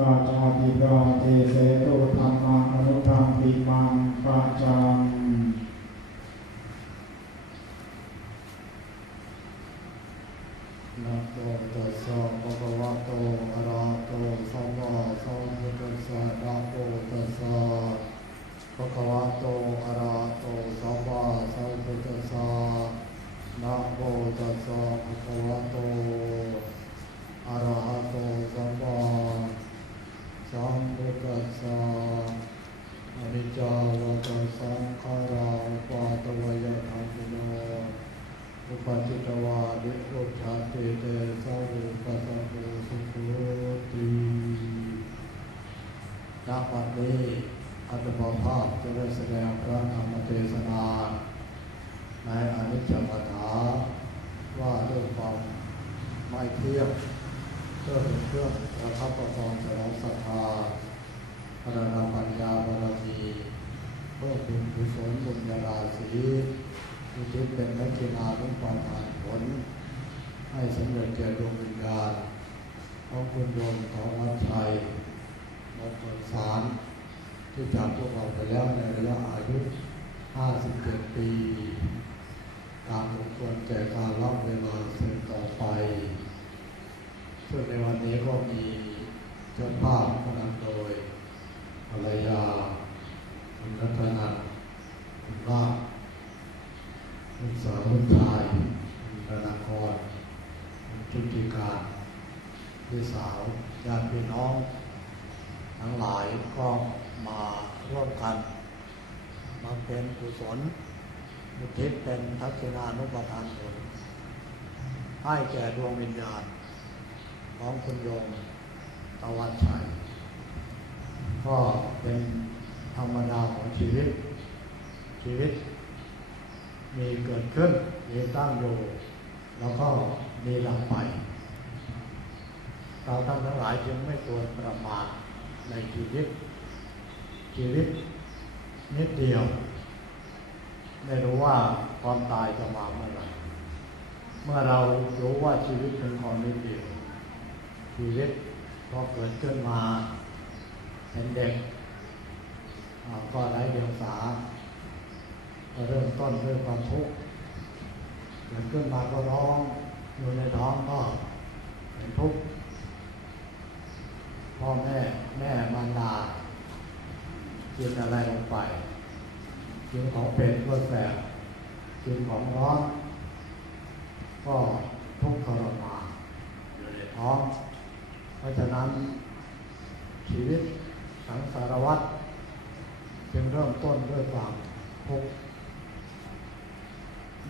ราชาติราเทเสตุธรรมังอนุธรรมปิมัง ในอนิจจกถาว่าเรื่องความไม่เที่ยงเพื่อเป็นเครื่องประคับประคองสรองศรัทธาพระนาปัญญาบารมีเพื่อเป็นกุศลบุญญาราศีอุทิศเป็นนักกีฬาทุกความผ่านผล ให้สำเร็จแก่ดวงวิญญาณของคุณโยมของวัดชัยมงคลสารที่จากพวกเราไปแล้วในระยะอายุ 57 ปี ตามสมควรแก่การรับเวลาเสร็จต่อไป ซึ่งในวันนี้ก็มีเจ้าภาพนำโดยภรรยาคุณรัตนันคุณลาภลูกสาวลูกชายคุณธนากรคุณจุติการพี่สาวญาติพี่น้อง ทั้งหลายก็มาร่วมกันมาเป็นกุศล มุทิศเป็นทักษิณานุปทานผลให้แก่ดวงวิญญาณ ของคุณโยมตะวันชัยก็เป็นธรรมดาของชีวิต ชีวิต มีเกิดขึ้น มีตั้งอยู่ แล้วก็มีหลังไป เราท่านทั้งหลายจึงไม่ควรประมาทในชีวิต ชีวิตนิดเดียว ไม่รู้ว่าความตายจะมาเมื่อไหร่เมื่อเรารู้ว่าชีวิตเป็นของนิดเดียวชีวิตพอเกิดขึ้นมาเป็นเด็กก็ไร้เดียงสาก็เริ่มต้นด้วยความทุกข์เกิดขึ้นมาก็ร้องอยู่ในท้องก็เป็นทุกข์พ่อแม่แม่มารดากินอะไรลงไป กินของเป็นก็แสบกินของร้อนก็ทุกข์ทรมานอยู่ในท้องเพราะฉะนั้นชีวิตสังสารวัตรจึงเริ่มต้นด้วยความทุกข์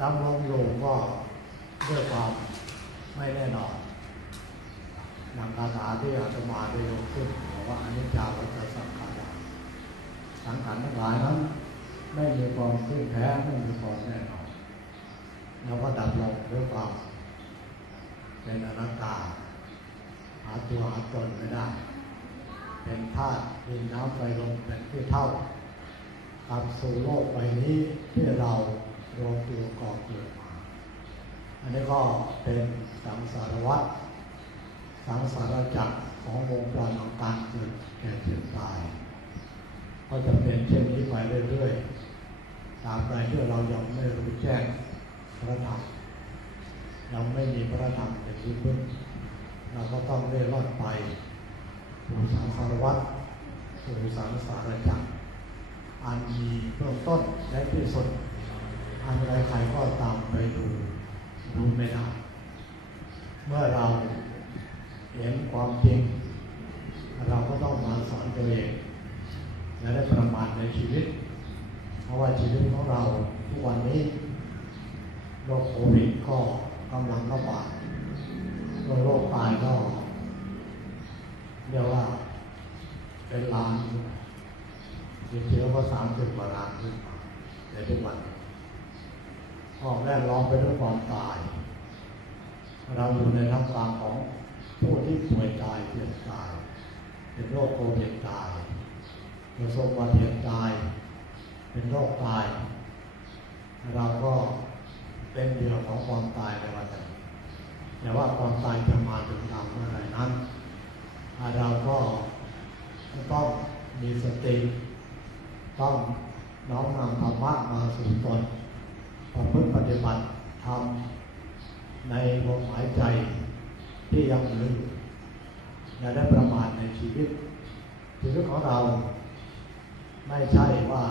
ดำรงอยู่ก็ด้วยความไม่แน่นอนนำคาถาที่อาตมาได้ยกขึ้นบอกว่าอนิจจาวัฏสังขารสังขารทั้งหลายนั้น ไม่มีความขึ้นแท้ไม่มีความแน่นอนแล้วก็ดับลงด้วยความเป็นอนัตตา หาตัวหาตนไม่ได้ เป็นธาตุดินน้ำไฟลมเป็นที่เท่ากลับสู่โลกใบนี้ที่เรารวมตัวก่อเกิดมา อันนี้ก็เป็นสังสารวัฏสังสารจักรของวงจรของการเกิดแก่เจ็บตาย ก็จะเป็นเช่นนี้ไปเรื่อยๆ ตาบใดที่เรายังไม่รู้แจ้งพระธรรมยังไม่มีพระธรรมเป็นที่พึ่งเราก็ต้องเล่ร่อนไปสู่สังสารวัฏสู่สังสารจักรอันมีเบื้องต้นและที่สุดอันใดใครก็ตามไปดูดูไม่ได้เมื่อเราเห็นความจริง เราก็ต้องมาสอนตัวเองและได้ประมาทในชีวิต เพราะว่าชีวิตของเราทุกวันนี้โรคโควิดก็กำลังระบาดโรคโรคตายก็เรียกว่าเป็นล้านติดเชื้อก็สามสิบกว่าล้านขึ้นมาในทุกวันห้อแรกร้องไปด้วยความตาย เราอยู่ในท่ามกลางของผู้ที่ป่วยตายเจ็บตาย เป็นโรคโควิดตายประสบอุบัติเหตุตาย เป็นโรคตาย เราก็เป็นเดียวของความตายในวันนั้นแต่ว่าความตายจะมาถึงทำเมื่อไหร่นั้น เราก็ต้องมีสติ ต้องน้อมนำธรรมะมาสู่ตนประพฤติปฏิบัติทำในลมหายใจที่ยังเหลืออย่าได้ประมาทในชีวิตชีวิตของเรา ไม่ใช่ว่า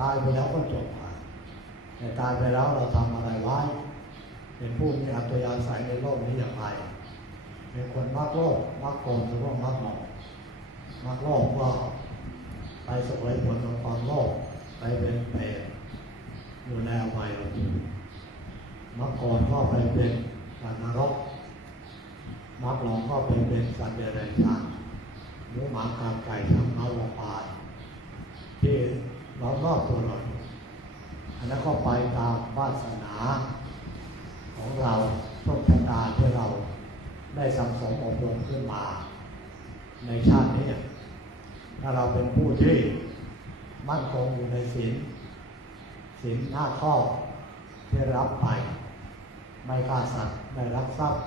ตายไปแล้วก็จบไปแต่ตายไปแล้วเราทำอะไรไว้ เป็นผู้มีอัตยาศัยในโลกนี้อย่างไรเป็นคนมักโลภมักโกงหรือว่ามักหมองมักโลภก็ไปสวยผลของความโลภไปเป็นเปรตอยู่ในอบายภูมิมักโกงก็ไปเป็นสัตว์นรกมักหลงก็ไปเป็นสัตว์เดรัจฉานหรือหมากาไก่ทั้งเมาละปายที่ ล้อมอบตัวเราอยู่อันนั้นก็ไปตามวาสนาของเราโชคชะตาที่เราได้สังสมอบรมขึ้นมา ในชาตินี้ ถ้าเราเป็นผู้ที่มั่นคงอยู่ในศีลศีลห้าข้อที่รับไป ไม่ฆ่าสัตว์ไม่รักทรัพย์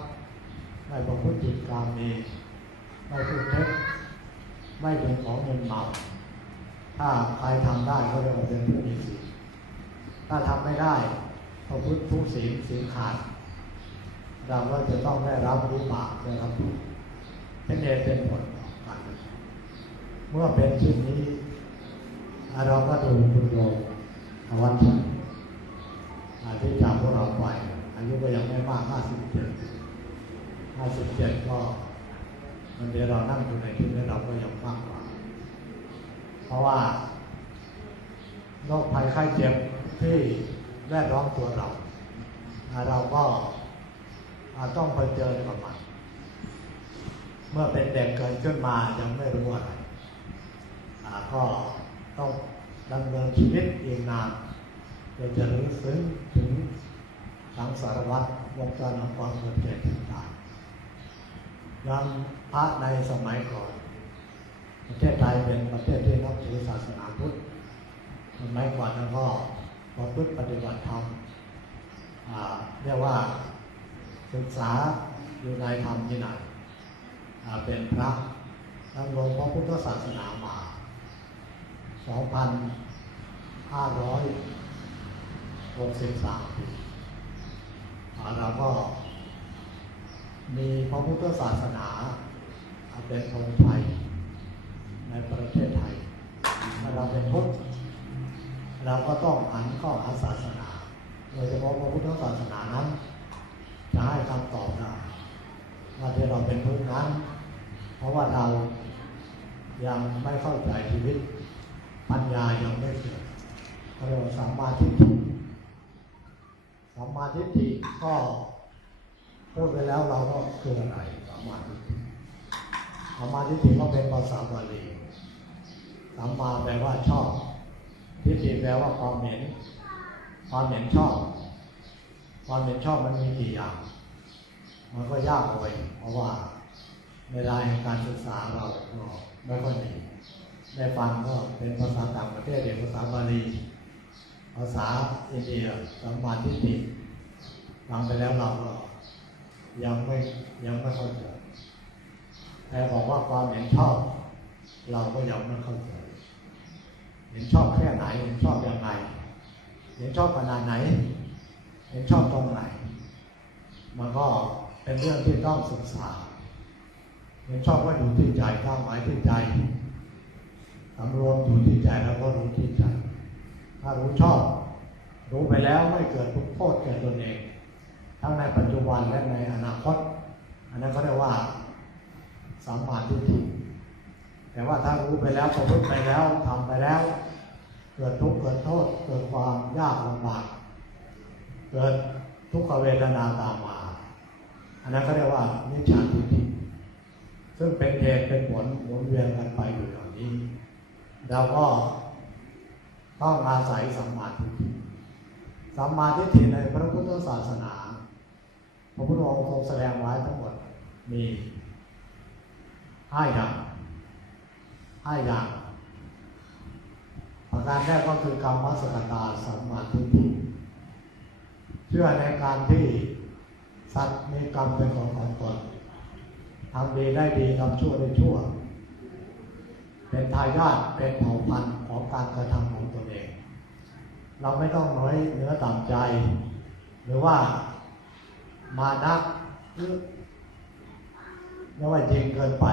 ไม่ประพฤติผิดกรรมมีไม่พูดเท็จไม่เป็นของเงินเมา ถ้าใครทำได้ก็เรียกว่าเป็นผู้มีศีลถ้าทำไม่ได้ประพฤติทุศีลศีลขาด เราก็จะต้องได้รับวิบากได้รับเป็นเหตุเป็นผลกันเมื่อเป็นเช่นนี้เราก็ดูคุณโยมวัชชัยอาที่จากพวกเราไปอายุก็ยังไม่มากห้าสิบเจ็ดห้าสิบเจ็ดก็มันเดี๋ยวเรานั่งอยู่ในที่นี้เราก็ยังมากกว่า เพราะว่าโรคภัยไข้เจ็บที่แวดล้อมตัวเรา เราก็ต้องเผชิญกับมันเมื่อเป็นเด็กเกิดขึ้นมายังไม่รู้อะไรก็ต้องดำเนินชีวิตอีกนานเพื่อจะรู้ซึ้งถึงสังสารวัฏวงจรของความเกิดแก่เจ็บตายยังพระในสมัยก่อน ประเทศไทยเป็นประเทศที่นับถือศาสนาพุทธสมัยก่อนนั้นก็ประพฤติปฏิบัติธรรมเรียกว่าศึกษาอยู่ในธรรมที่ไหนเป็นพระดำรงพระพุทธศาสนามา 2,563ปีเราก็มีพระพุทธศาสนาเป็นธงชัย ในประเทศไทยเราเป็นพุทธเราก็ต้องหันเข้าหาศาสนา โดยเฉพาะพระพุทธศาสนานั้น จะให้คำตอบได้ว่าที่เราเป็นพุทธนั้น เพราะว่าเรายังไม่เข้าใจชีวิต ปัญญายังไม่เกิดเราสัมมาทิฏฐิสัมมาทิฏฐิก็พูดไปแล้วเราก็คืออะไรสัมมาทิฏฐิสัมมาทิฏฐิก็เป็นภาษาบาลี สัมมาแปลว่าชอบ ทิฏฐิแปลว่าความเห็น ความเห็นชอบ ความเห็นชอบมันมีกี่อย่าง มันก็ยากเลยเพราะว่าเวลาแห่งการศึกษาเราก็ไม่ค่อยมีได้ฟังก็เป็นภาษาต่างประเทศเรียนภาษาบาลีภาษาอินเดียสัมมาทิฏฐิฟังไปแล้วเราก็ยังไม่ยังไม่เข้าใจแต่บอกว่าความเห็นชอบ เราก็ยังไม่เข้าใจเห็นชอบแค่ไหน เห็นชอบยังไง เห็ นชอบขนาดไหน เห็นชอบตรงไหน มันก็เป็นเรื่องที่ต้องศึกษา เห็นชอบว่าอยู่ที่ใจตั้งหมายที่ใจสำรวมอยู่ที่ใจแล้วก็รู้ที่ใจ ถ้ารู้ชอบ รู้ไปแล้วไม่เกิดทุกข์โทษแก่ตนเอง ทั้งในปัจจุบันและในอนาคต อันนั้นเขาเรียกว่าสัมมาทิฏฐิแต่ว่าถ้ารู้ไปแล้วประพฤติไปแล้วทำไปแล้ว เกิดทุกข์เกิดโทษเกิดความยากลำบากเกิดทุกขเวทนาตามมาอันนั้นเขาเรียกว่ามิจฉาทิฏฐิซึ่งเป็นเหตุเป็นผลหมุนเวียนกันไปอยู่อย่างนี้เราก็ต้องอาศัยสัมมาทิฏฐิสัมมาทิฏฐิในพระพุทธศาสนา พระพุทธองค์ทรงแสดงไว้ทั้งหมดมีห้าอย่างห้าอย่าง ประการแรกก็คือกรรมสกตาสัมมาทิฏฐิเชื่อในการที่สัตว์มีกรรมเป็นของของตนทำดีได้ดีทำชั่วได้ชั่ว เป็นทายาทเป็นเผ่าพันธุ์ของการกระทำของตนเอง เราไม่ต้องน้อยเนื้อต่ำใจ หรือว่ามานักหรือไม่ว่าจริงเกินไป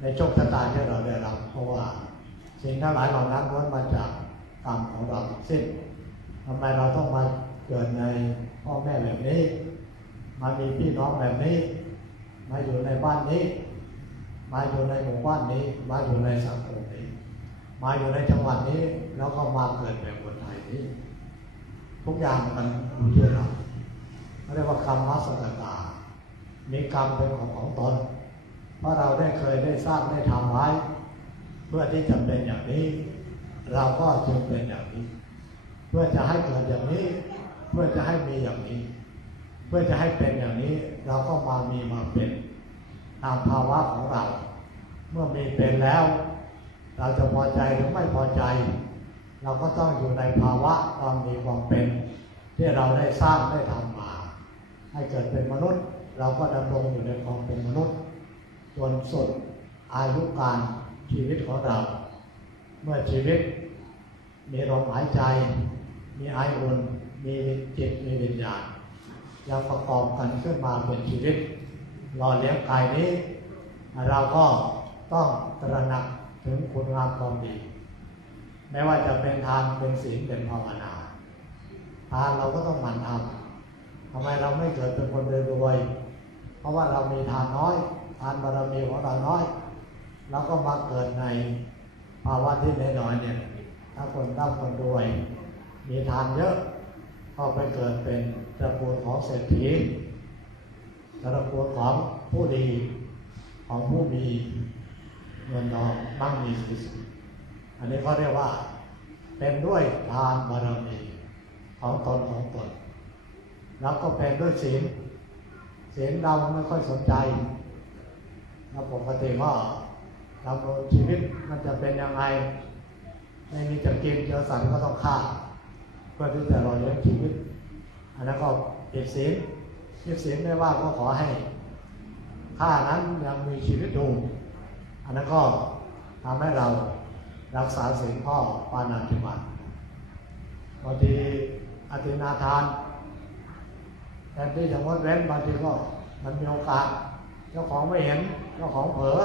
ในโชคชะตาที่เราได้รับเพราะว่า สิ่งทั้งหลายเหล่านั้นล้วนมาจากกรรมของเราทั้งสิ้นทำไมเราต้องมาเกิดในพ่อแม่แบบนี้ มามีพี่น้องแบบนี้ มาอยู่ในบ้านนี้ มาอยู่ในหมู่บ้านนี้ มาอยู่ในสังคมนี้ มาอยู่ในจังหวัดนี้ แล้วก็มาเกิดแบบคนไทยนี้ ทุกอย่างมันอยู่ที่เราเรียกว่ากรรมมัสกตามีกรรมเป็นของของตน เพราะเราได้เคยได้สร้างได้ทำไว้ เพื่อที่จะเป็นอย่างนี้ เราก็จงเป็นอย่างนี้ เพื่อจะให้เกิดอย่างนี้ เพื่อจะให้มีอย่างนี้ เพื่อจะให้เป็นอย่างนี้ เราก็มามีมาเป็นตามภาวะของเรา เมื่อมีเป็นแล้ว เราจะพอใจหรือไม่พอใจ เราก็ต้องอยู่ในภาวะความมีความเป็น ที่เราได้สร้างได้ทำมา ให้เกิดเป็นมนุษย์ เราก็ดำรงอยู่ในความเป็นมนุษย์จนสุดอายุการ ชีวิตของเรา เมื่อชีวิต มีลมหายใจ มีไออุ่นมีจิตมีวิญญาณยังประกอบกันขึ้นมาเป็นชีวิตหล่อเลี้ยงกายนี้ เราก็ต้องตระหนักถึงคุณงามความดี ไม่ว่าจะเป็นทานเป็นศีลเป็นภาวนาทานเราก็ต้องหมั่นทำทำไมเราไม่เกิดเป็นคนรวยเพราะว่าเรามีทานน้อย ทานบารมีของเราน้อย เราก็มาเกิดในภาวะที่น้อยๆเนี่ย ถ้าคนร่ำคนรวย มีทานเยอะ ก็ไปเกิดเป็นตระกูลของเศรษฐีตระกูลของผู้ดีของผู้มีเงินทองมั่งมีสีสุขอันนี้เขาเรียกว่า เป็นด้วยทานบารมีของตนของตน แล้วก็เป็นด้วยศีลศีลเราไม่ค่อยสนใจเราปกติก็ ดำรงชีวิตมันจะเป็นยังไงไม่มีจะกินเจอสัตว์ก็ต้องฆ่า เพื่อที่จะรอเลี้ยงชีวิต อันนั้นก็ผิดศีลผิดศีลไม่ว่าก็ขอให้ข้านั้นยังมีชีวิตอยู่อันนั้นก็ทำให้เรารักษาศีลข้อปานาติบัติบางทีอธินาทานแทนที่จะงดเว้นบางทีก็มันมีโอกาส เจ้าของไม่เห็น เจ้าของเผลอ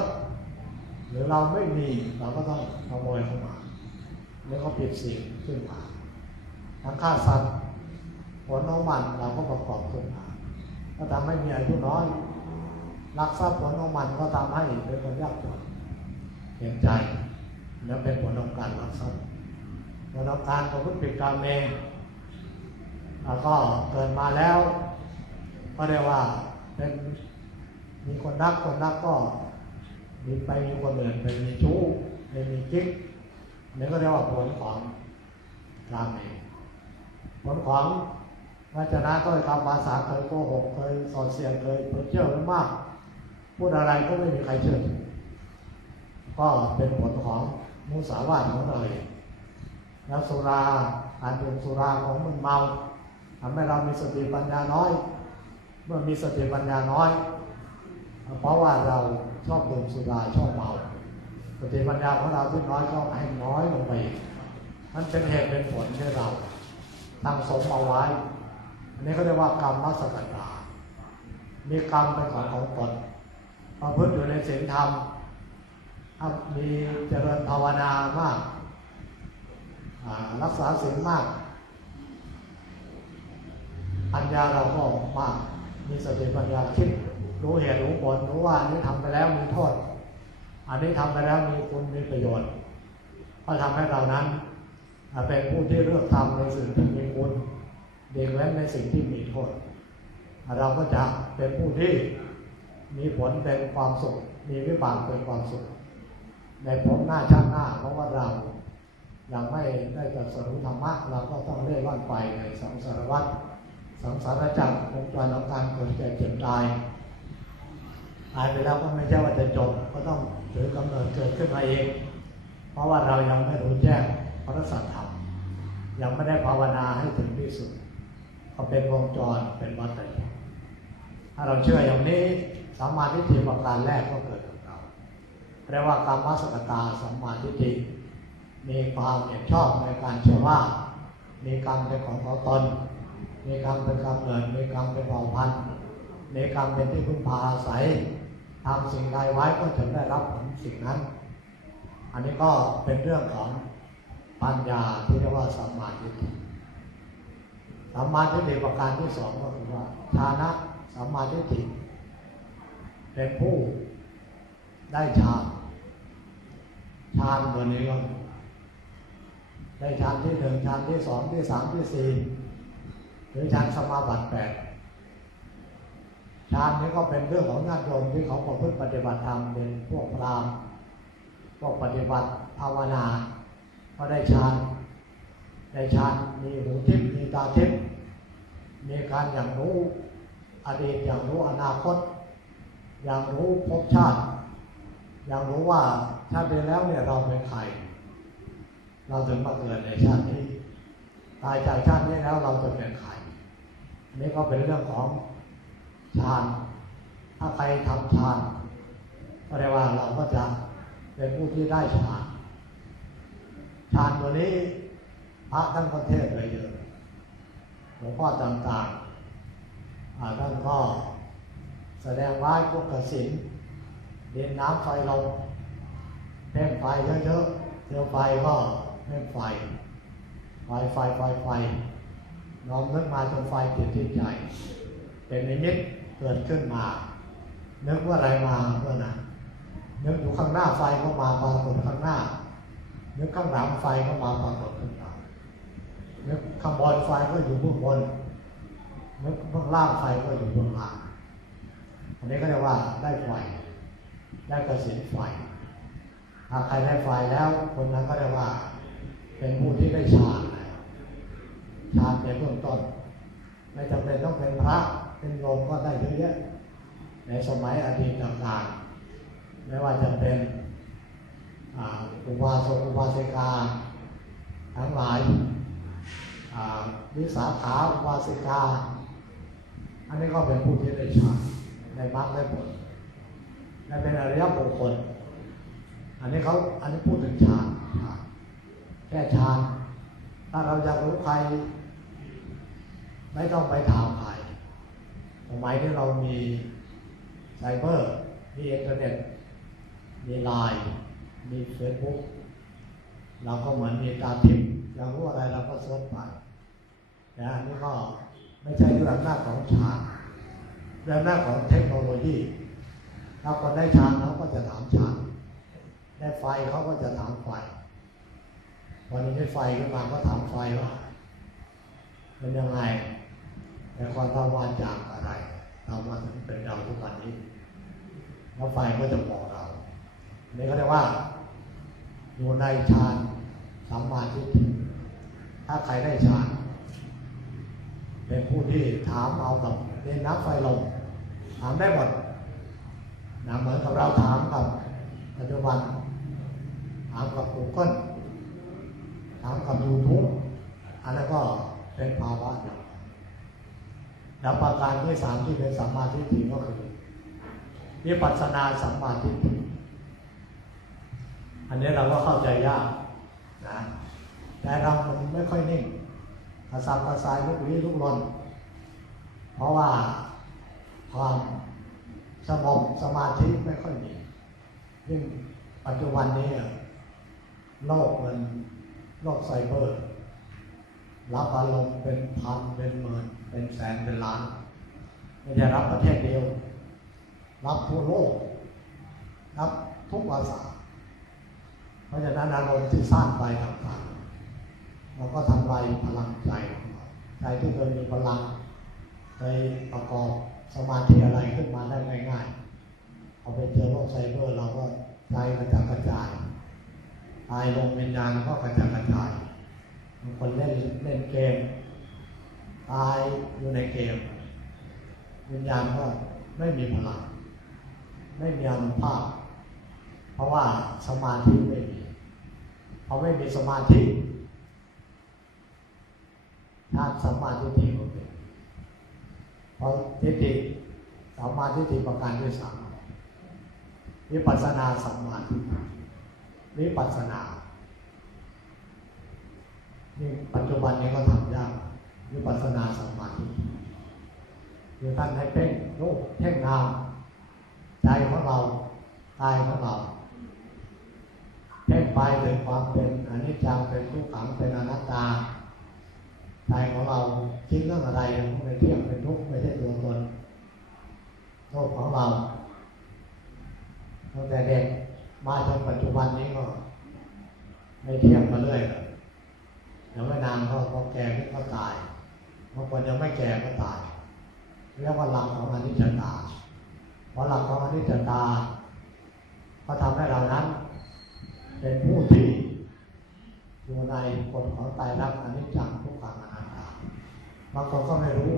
หรือเราไม่มีเราก็ต้องขโมยเข้ามาแล้วก็ผิดศีลขึ้นมาทั้งฆ่าสัตว์ผลของมันเราก็ประกอบขึ้นมาก็ทำให้มีอายุน้อยรักทรัพย์ผลของมันก็ทำให้เป็นคนยากจนเห็นใจแล้วเป็นผลของการรักทรัพย์ผลของการประพฤติผิดกรรมเองแล้วก็เกิดมาแล้ว ก็เรียกว่าเป็นมีคนรักคนรักก็ มีไปมีคนอื่นไปมีชู้ไปมีกิ๊กนี่ก็เรียกว่าผลของกรรมเองผลของวาจนะก็เคยทำภาษาเคยโกหกเคยสอดเสียดเคยเพ้อเจ้อไว้มากพูดอะไรก็ไม่มีใครเชื่อถือก็เป็นผลของมุสาวาทของเราเองแล้วสุราการดื่มสุราของมึนเมาทำให้เรามีสติปัญญาน้อย เมื่อมีสติปัญญาน้อย เพราะว่าเรา ชอบดื่มสุราชอบเมาสติปัญญาของเราที่น้อยก็ให้น้อยลงไปมันเป็นเหตุเป็นผลให้เราตั้งสมเอาไว้ อันนี้เขาเรียกว่ากรรมมัสกตามีกรรมเป็นของของตนประพฤติอยู่ในศีลธรรมมีเจริญภาวนามาก รักษาศีลมาก ปัญญาเราก็มาก มีสติปัญญาคิด รู้เหตุรู้ผลรู้ว่าอันนี้ทำไปแล้วมีโทษ อันนี้ทำไปแล้วมีคุณมีประโยชน์ ก็ทำให้เรานั้นเป็นผู้ที่เลือกทำในสิ่งที่มีคุณเด็กเว้นในสิ่งที่มีโทษ เราก็จะเป็นผู้ที่มีผลเป็นความสุข มีวิบากเป็นความสุข ในผลหน้าชาติหน้า เพราะว่าเรายังไม่ได้ตรัสรู้ธรรมะเราก็ต้องเล่ร่อนไปในสังสารวัฏสังสารจักรวงจรของการเกิดแก่เจ็บตาย ตายไปแล้วก็ไม่ใช่ว่าจะจบ ก็ต้องถือกำเนิดเกิดขึ้นมาเอง เพราะว่าเรายังไม่รู้แจ้งพระสัจธรรมยังไม่ได้ภาวนาให้ถึงที่สุดก็เป็นวงจรเป็นวัฏจักรถ้าเราเชื่ออย่างนี้สัมมาทิฏฐิประการแรกก็เกิดกับเราเรียกว่ากรรมสกตาสัมมาทิฏฐิมีความเห็นชอบในการเชื่อว่า มีกรรมเป็นของขอตน มีกรรมเป็นกรรมเนิดมีกรรมเป็นเผ่าพันธุ์มีกรรมเป็นที่พึ่งพาอาศัย ทำสิ่งใดไว้ก็จะได้รับผลสิ่งนั้น อันนี้ก็เป็นเรื่องของปัญญาที่เรียกว่าสัมมาทิฏฐิสัมมาทิฏฐิประการที่สองก็คือว่าฐานะสัมมาทิฏฐิเป็นผู้ได้ฌานฌานตัวนี้ก็ได้ฌานที่หนึ่งฌานที่สองที่สามที่สี่หรือฌานสมาบัติแปด ฌานนี้ก็เป็นเรื่องของญาติโยมที่เขาประพฤติปฏิบัติธรรมเป็นพวกพราหมณ์พวกปฏิบัติภาวนา ก็ได้ฌานได้ฌานมีหูทิพย์มีตาทิพย์มีการอย่างรู้อดีตอย่างรู้อนาคต อย่างรู้ภพชาติ อย่างรู้ว่าชาติที่แล้วเนี่ยเราเป็นใคร เราถึงมาเกิดในชาตินี้ ตายจากชาตินี้แล้วเราจะเป็นใครนนี้ก็เป็นเรื่องของ ฌาน ถ้าใครทำฌานก็เรียกว่าเราก็จะเป็นผู้ที่ได้ฌานฌานตัวนี้พระทั้งประเทศเลยเยอะหลวงพ่อต่างๆท่านก็แสดงไว้พวกกสินเดินน้ำไฟลมเพ่งไฟเยอะๆเจอไฟก็เพ่งไฟ ไฟไฟไฟไฟน้อมนึกมาจนไฟติดที่ใจเป็นนิมิต เกิดขึ้นมานึกว่าอะไรมาเพื่อนะนึกอยู่ข้างหน้าไฟก็มาปรากฏข้างหน้านึกข้างหลังไฟก็มาปรากฏข้างหลังนึกข้างบนไฟก็อยู่เบื้องบนนึกเบื้องล่างไฟก็อยู่เบื้องล่างอันนี้ก็เรียกว่าได้ไฟได้กระสินไฟถ้าใครได้ไฟแล้วคนนั้นก็เรียกว่า เป็นผู้ที่ได้ฌานฌานในเบื้องต้นไม่จำเป็นต้องเป็นพระ เป็นโยมก็ได้เยอะแยะในสมัยอดีตต่างๆ ไม่ว่าจะเป็นอุบาสกอุบาสิกา ทั้งหลายวิสาขาอุบาสิกา อันนี้ก็เป็นผู้ที่ได้ฌานได้มรรคได้ผลได้เป็นอริยบุคคล อันนี้เขาอันนี้พูดถึงฌานฌานแค่ฌานถ้าเราอยากรู้ใคร ไม่ต้องไปถามใคร สมัยที่เรามีไซเบอร์มีอินเทอร์เน็ต มีไลน์มีเฟซบุ๊กเราก็เหมือนมีตาทิพย์อยากรู้อะไรเราก็เสิร์ชไปนะอันนี้ก็ไม่ใช่เรื่องหน้าจของฌานเรื่องหน้าจของเทคโนโลยีถ้าคนได้ฌานเขาก็จะถามฌานได้ไฟเขาก็จะถามไฟวันนี้ได้ไฟขึ้นมาก็ถามไฟว่าเป็นยังไงแต่ความภาวาจาก อะไรรมาเป็นเราทุกวันนี้แล้วไฟก็จะบอกเราอันนี้ก็เรียกว่าอยู่ในฌานสัมมาทิฏฐิถ้าใครได้ฌานเป็นผู้ที่ถามเอากับเล่นน้ำไฟลมถามได้หมดนะเหมือนกับเราถามกับปัจจุบันถามกับ Google ถามกับ YouTube อันนั้นก็เป็นภาวะเดียวกัน แล้วประการที่สามที่เป็นสัมมาทิฏฐิก็คือวิปัสสนาสัมมาทิฏฐิอันนี้เราก็เข้าใจยากนะแต่เรามันไม่ค่อยนิ่งกระสับกระสายลุกลี้ลุกลนเพราะว่าความสงบสมาธิไม่ค่อยมียิ่งปัจจุบันนี้โลกมันโลกไซเบอร์รับอารมณ์เป็นพันเป็นหมื่น เป็นแสนเป็นล้าน ไม่ใช่รับประเทศเดียว รับทั่วโลก รับทุกภาษา เพราะฉะนั้นอารมณ์ที่สร้างไปต่างๆเราก็ทำลายพลังใจของเราใจที่เคยมีพลังเคยประกอบสมาธิอะไรขึ้นมาได้ง่ายๆเอาไปเจอโลกไซเบอร์เราก็ใจกระจกระจายตายลงวิญญาณก็กระจายกระจายบางคนเล่นเล่นเกม ตายอยู่ในเกมวิญญาณก็ไม่มีพลัง ไม่มีอนุภาพ เพราะว่าสมาธิไม่มีพอไม่มีสมาธิถ้าสมาธิทิก็เป็นเพอทิฏฐิสัมมาทิฏฐิประการที่สามวิปัสสนาสัมมาทิฏฐิวิปัสสนานี่ปัจจุบันนี้ก็ทำยาก วิปัสสนาสมาทิฏฐิคือท่านให้เพ่งรูปเพ่งนามใจของเรากายของเราเพ่งไปถึงความเป็นอนิจจังเป็นทุกขังเป็นอนัตตาใจของเราคิดเรื่องอะไรไม่เที่ยงเป็นทุกข์ไม่ใช่ตัวตนโลกของเราตั้งแต่เด็กมาจนปัจจุบันนี้ก็ไม่เที่ยงมาเรื่อยเลยเดี๋ยวไม่นานก็แก่ก็ตาย บางคนยังไม่แก่ก็ตายเรียกว่าหลักของอนิจจตาเพราะหลักของอนิจจตา ก็ทำให้เรานั้น เป็นผู้ที่อยู่ในกฎของไตรลักอนิจจังทุกขังอนัตตาบางคนก็ไม่รู้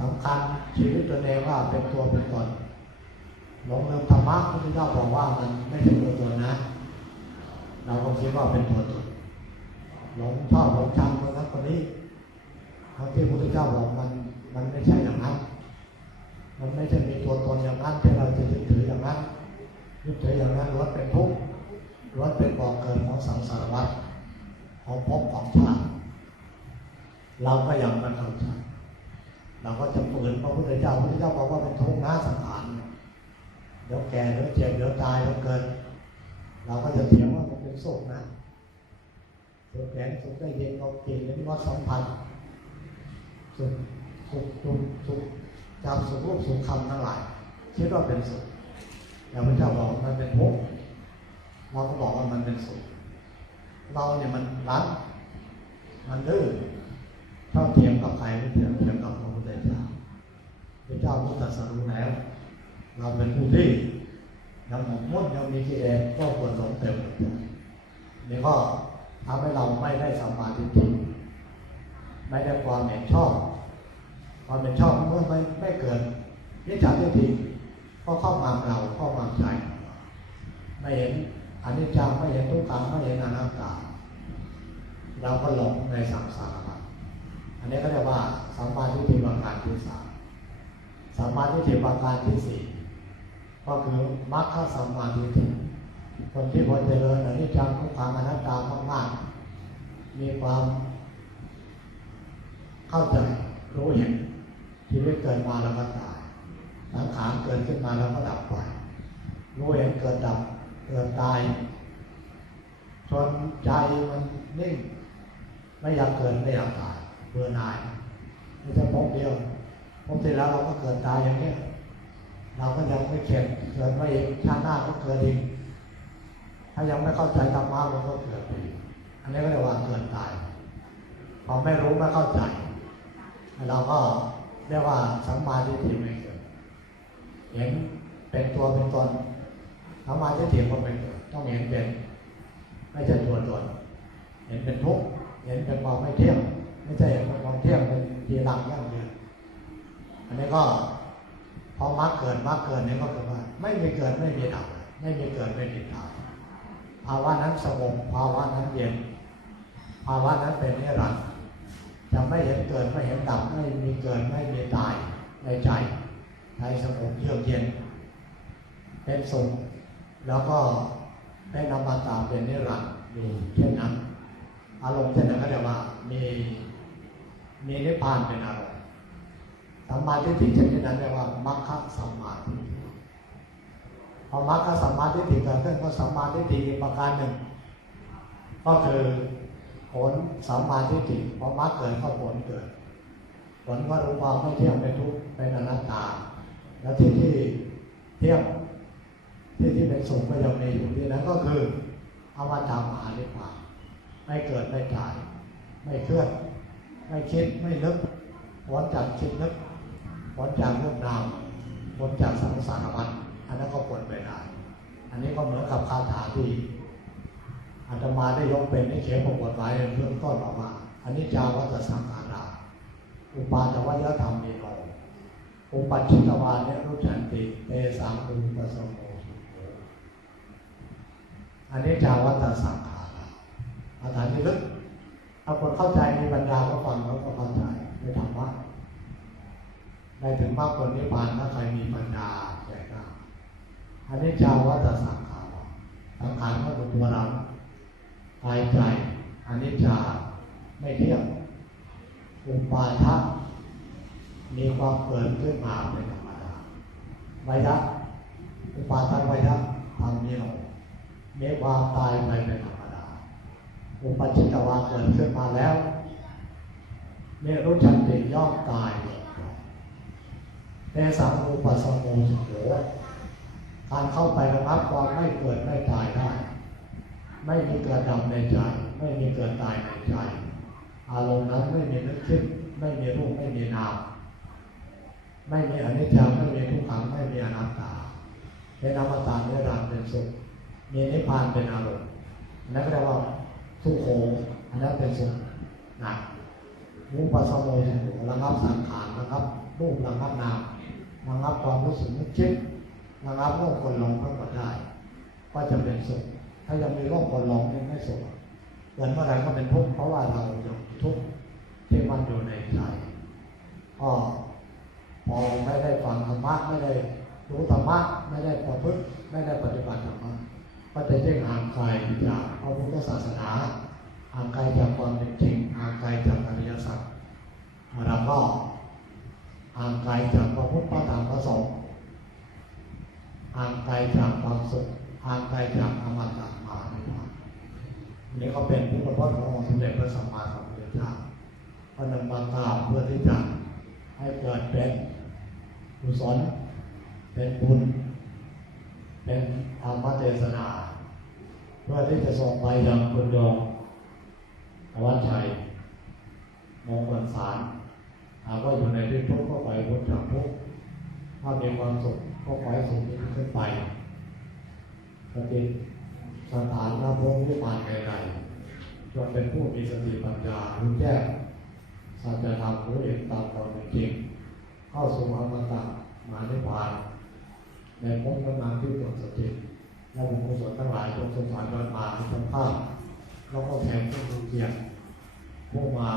สำคัญชีวิตตัวเองว่าเป็นตัวเป็นตนหลงลืมธรรมะพระพุทธเจ้าบอกว่ามันไม่ใช่ตัวตนนะ เราก็คิดว่าเป็นตัวตนหลงชอบหลงชังคนนั้นคนนี้ทั้งที่พระพุทธเจ้าบอกมันมันไม่ใช่อย่างนั้น มันไม่ใช่มีตัวตนอย่างนั้นที่เราจะยึดถืออย่างนั้นยึดถืออย่างนั้นล้วนเป็นทุกข์ล้วนเป็นบ่อเกิดของสังสารวัฏของภพของชาติเราก็ยังไม่เข้าใจเราก็จะฝืนพระพุทธเจ้าพระพุทธเจ้าบอกว่าเป็นทุกข์หน้าสังขารเดี๋ยวแก่เดี๋ยวเจ็บเดี๋ยวตายเดี๋ยวเกิด เราก็จะเถียงว่ามันเป็นสุขนะสุขแขนสุขได้เย็นเรากินลิ้มรสสัมผัส สุขสุขสุขสุขจำสุขรูปสุขคำทั้งหลายคิดว่าเป็นสุขแต่พระเจ้าบอกว่ามันเป็นทุกข์เราก็บอกว่ามันเป็นสุขเราเนี่ยมันรักมันดื้อชอบเถียงกับใครไม่เถียงเถียงกับพระพุทธเจ้าพระเจ้าพุทธศาสนาแล้ว เราเป็นผู้ที่ยังหมกมุ่นยังมีกิเลสก็ควรหลงเต็มนี่ก็ทำให้เราไม่ได้สมาทิฏฐิไม่ได้ความเห็นชอบ ความเห็นชอบเมื่อไม่ไม่เกิดนิจจทิฏฐิก็เข้ามาเราเข้ามใจไม่เห็นอนิจจังไม่เห็นทุกขังไม่เห็นอนัตตาเราก็หลงในสังสารวัฏอันนี้ก็เรียกว่าสัมมาทิฏฐิประการที่สามสัมมาทิฏฐิประการที่สี่ก็คือมรรคสัมมาทิฏฐิคนที่พอเจริญอนิจจังทุกขังอนัตตามากๆมีความเข้าใจรู้เห็น ชีวิตเกิดมาแล้วก็ตายสังขารเกิดขึ้นมาแล้วก็ดับไปรู้เห็นเกิดดับเกิดตายจนใจมันนิ่ง ไม่อยากเกิดไม่อยากตายเบื่อหน่ายไม่ใช่พบเดียวพบที่แล้วเราก็เกิดตายอย่างเนี้ยเราก็ยังไม่เข็ดเกิดมาอีกชาติหน้าก็เกิดอีกถ้ายังไม่เข้าใจธรรมะมันก็เกิดอีกอันนี้ก็เรียกว่าเกิดตายพอไม่รู้ไม่เข้าใจเราก็ เรียกว่าสัมมาทิฏฐิไม่เกิดเห็นเป็นตัวเป็นตนสัมมาทิฏฐิก็ไม่เกิดต้องเห็นเป็นไม่ใช่ตัวตนเห็นเป็นทุกข์เห็นเป็นความไม่เที่ยงไม่ใช่เห็นเป็นความเที่ยงเป็นทีหลังย่างเดียอันนี้ก็พอมรรคเกิดมรรคเกิดนี่ก็คือว่า ไม่มีเกิดไม่มีดับไม่มีเกิดไม่มีตายภาวะนั้นสงบภาวะนั้นเย็นภาวะนั้นเป็นนิรันดร์ จะไม่เห็นเกิดไม่เห็นดับไม่มีเกิดไม่มีตายในใจใจสงบเยือกเย็น เป็นสุขแล้วก็ได้นำมาตามเป็นนิรันดร์อยู่เช่นนั้น อารมณ์เช่นนั้นก็เรียกว่ามีมีนิพพานเป็นอารมณ์สัมมาทิฏฐิเช่นนั้นเรียกว่ามัคคะสัมมาทิฏฐิพอมรรคสัมมาทิฏฐิเกิดขึ้นก็สัมมาทิฏฐิอีกประการหนึ่ง ก็คือ ผลสัมมาทิฏฐิพอมรรคเกิดก็ผลเกิด ผลก็รู้ความไม่เที่ยงเป็นทุกข์เป็นอนัตตา แล้วที่ที่เที่ยงที่ที่เป็นสุขก็ยังมีอยู่ที่นั้นก็คืออมตะมหานิพพานไม่เกิดไม่ตาย ไม่เคลื่อน ไม่คิดไม่นึกพ้นจากคิดนึกพ้นจากรื่องราวพ้นจากสังสารวัฏอันนั้นก็ควรไปได้ อันนี้ก็เหมือนกับคาถาที่ อาตมาได้ยกเป็นในเขียนปกฏไว้เบื้องต้นออกมาอันนี้จาวัตสังขาราอุปาจวัยธรรมมีโนอุปัชชิตวานิรุชันติเตสังอุปสมโมสุโอันนี้จาวัตสังขาราอาถรรพ์ที่ลึกถ้าคนเข้าใจมีปัญญาก็ฟังแล้วก็เข้าใจในธรรมะได้ถึงมรรคผลนิพพานถ้าใครมีปัญญาแก่กล้าอันนี้ชาววัฏสังขารสังขารก็คือตัวเรา กายใจอันนี้ชาไม่เที่ยงอุปาทะมีความเกิดขึ้นมาเป็นธรรมดาไวยะอุปาทะไวยะทำนี้หรอกมีความตายไปเป็นธรรมดาอุปจิตตวาเกิดขึ้นมาแล้วเนี่ยรู้จักติย่อมตายแต่สังอุปสมโมสุโขการเข้าไประงับความไม่เกิดไม่ตายได้ ไม่มีเกิดดับในใจ ไม่มีเกิดตายในใจ อารมณ์นั้นไม่มีนึกคิด ไม่มีรูปไม่มีนาม ไม่มีอนิจจังไม่มีทุกขังไม่มีอนัตตาเป็นอมตะนิรันดร์เป็นสุขมีนิพพานเป็นอารมณ์นนั้นก็เรียกว่าสุโขอันนั้นเป็นสุขนักมุปสมโมสุขระงับสังขารระงับรูประงับนามระงับความรู้สึกนึกคิดระงับโลกคนลงทั้งหมดได้ ก็จะเป็นสุข ถ้ายังมีโรคคนหลงยังไม่สุขเกิดเมื่อไรก็เป็นทุกข์เพราะว่าเรายังทุกข์ที่มันอยู่ในใจก็พอไม่ได้ฟังธรรมะไม่ได้รู้ธรรมะไม่ได้ประพฤติไม่ได้ปฏิบัติธรรมะก็จะยิ่งห่างไกลจากพระพุทธศาสนาห่างไกลจากความเป็นจริงห่างไกลจากอริยสัจเราก็ห่างไกลจากพระพุทธพระธรรมพระสงฆ์ห่างไกลจากความสุข ห่างไกลจากอมตะมหานิพพานอันนี้ก็เป็นพุทธพจน์ขององค์สมเด็จพระสัมมาสัมพุทธเจ้าก็นำมากล่าวเพื่อที่จะให้เกิดเป็นกุศลเป็นบุญ เป็นธรรมเทศนา เพื่อที่จะส่งไปยังคุณโยมอวัชชัยมงคลสารหากว่าอยู่ในที่ทุกข์ก็ไปพ้นจากทุกข์ถ้ามีความสุขก็ขอให้สุขนี้ขึ้นไป ปฏิสถานนภพนิพพานใดๆจงเป็นผู้มีสติปัญญารู้แจ้งสัจธรรมรู้เห็นตามความเป็นจริง เข้าสู่อมตะมหานิพพานในภพนั้นนานที่ตนสติและบุญกุศลทั้งหลายจงสงสารย้อนมาให้ทั้งภาพแล้วก็แทนผู้ทุกเกียรติผู้มา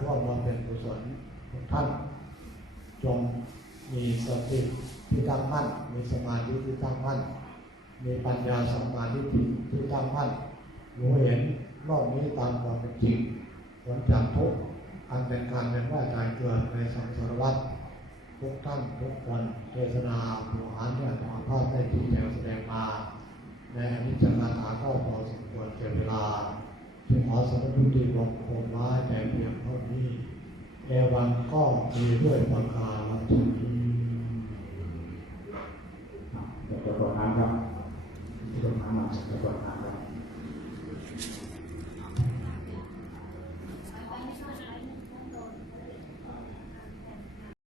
ร่วมมาเป็นกุศลทุกท่าน จงมีสติที่ตั้งมั่น มีสมาธิที่ตั้งมั่น มีปัญญาสัมมาธิฏฐิที่ตั้งมั่นรู้เห็นโลกนี้ตามความเป็นจริงผลจากทุกอันเป็นการเป็นว่าการเกิดในสังสารวัฏทุกท่านทุกคนเทศนาหมู่หานเนี่ยหมอภาพได้ที่แถวแสดงมา ในอนิจจนาถาก็พอสมควรเก็บเวลาจึงขอสมทุติบอกคงไว้แต่เพียงเท่านี้เอวังก็มีด้วยประการฉนี้เดี๋ยวจะขอน้ำครับ itu nama itu amat.